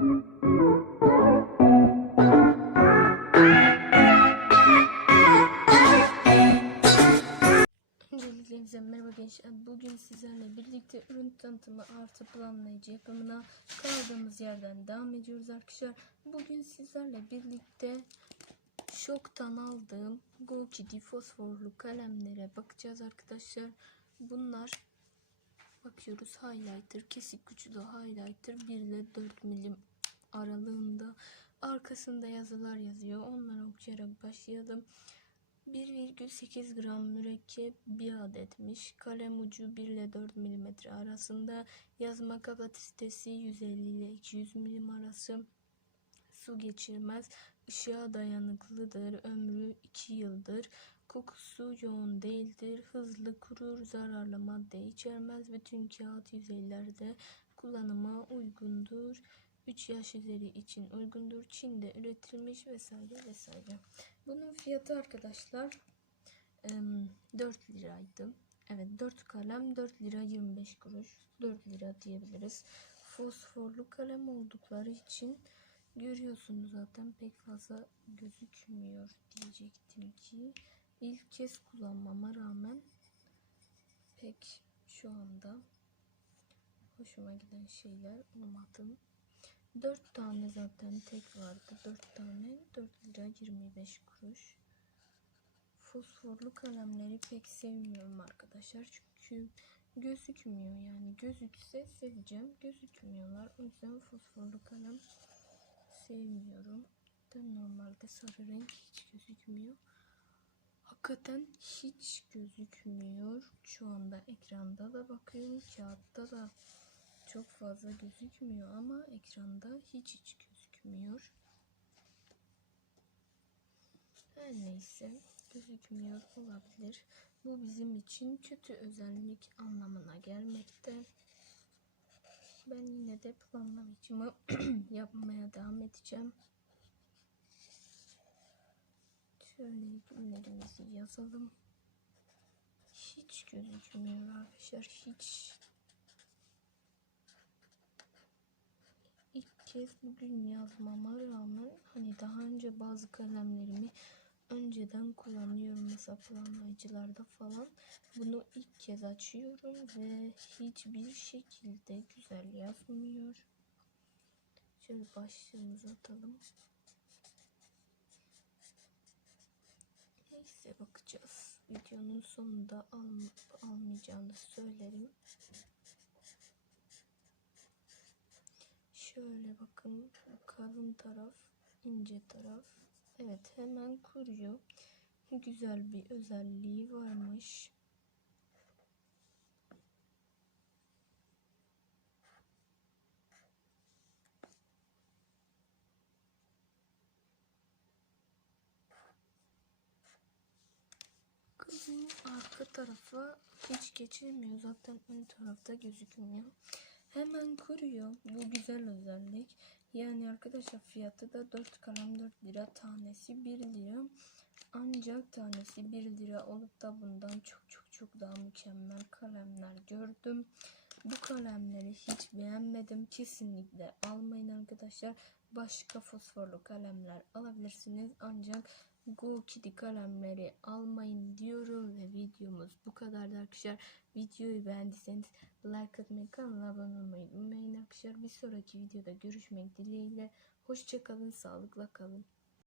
Merhaba gençler. Bugün sizlerle birlikte ürün tanıtımı artı planlayıcı yapımına kaldığımız yerden devam ediyoruz arkadaşlar. Bugün sizlerle birlikte şoktan aldığım Go Kidi fosforlu kalemlere bakacağız arkadaşlar. Bunlar bakıyoruz highlighter, kesik uçlu highlighter 1 ile 4 milim aralığında. Arkasında yazılar yazıyor. Onları okuyarak başlayalım. 1,8 gram mürekkep bir adetmiş. Kalem ucu 1 ile 4 mm arasında. Yazma kapasitesi 150 ile 200 mm arası. Su geçirmez. ışığa dayanıklıdır. Ömrü 2 yıldır. Kokusu yoğun değildir. Hızlı kurur. Zararlı madde içermez. Bütün kağıt yüzeylerde kullanıma uygundur. 3 yaş üzeri için uygundur. Çin'de üretilmiş vesaire vesaire. Bunun fiyatı arkadaşlar em, 4 liraydı. Evet 4 kalem 4 lira 25 kuruş. 4 lira diyebiliriz. Fosforlu kalem oldukları için görüyorsunuz zaten pek fazla gözükmüyor diyecektim ki ilk kez kullanmama rağmen pek şu anda hoşuma giden şeyler bulmadım. 4 tane zaten tek vardı. 4 tane 4 lira 25 kuruş. Fosforlu kalemleri pek sevmiyorum arkadaşlar. Çünkü gözükmüyor yani. Gözükse seveceğim. Gözükmüyorlar. O yüzden fosforlu kalem sevmiyorum. De normalde sarı renk hiç gözükmüyor. Hakikaten hiç gözükmüyor. Şu anda ekranda da bakıyorum. Kağıtta da çok fazla gözükmüyor ama ekranda hiç hiç gözükmüyor. Her neyse gözükmüyor olabilir. Bu bizim için kötü özellik anlamına gelmekte. Ben yine de planlamacımı yapmaya devam edeceğim. Şöyle günlerimizi yazalım. Hiç gözükmüyor arkadaşlar. Hiç ilk kez bugün yazmama rağmen hani daha önce bazı kalemlerimi önceden kullanıyorum mesela planlayıcılarda falan. Bunu ilk kez açıyorum ve hiçbir şekilde güzel yazmıyor. Şöyle başlığımızı atalım. Neyse bakacağız. Videonun sonunda al, almayacağını söylerim. Şöyle bakın kalın taraf, ince taraf. Evet hemen kuruyor. Güzel bir özelliği varmış. Kızın arka tarafa hiç geçirmiyor. Zaten ön tarafta gözükmüyor. Hemen kuruyor. Bu güzel özellik. Yani arkadaşlar fiyatı da 4 kalem 4 lira tanesi 1 lira. Ancak tanesi 1 lira olup da bundan çok çok çok daha mükemmel kalemler gördüm. Bu kalemleri hiç beğenmedim. Kesinlikle almayın arkadaşlar. Başka fosforlu kalemler alabilirsiniz. Ancak Go Kidi kalemleri almayın diyorum ve videomuz bu kadardı arkadaşlar. Videoyu beğendiyseniz like atmayı, kanala abone olmayı unutmayın arkadaşlar. Bir sonraki videoda görüşmek dileğiyle. Hoşçakalın, sağlıkla kalın.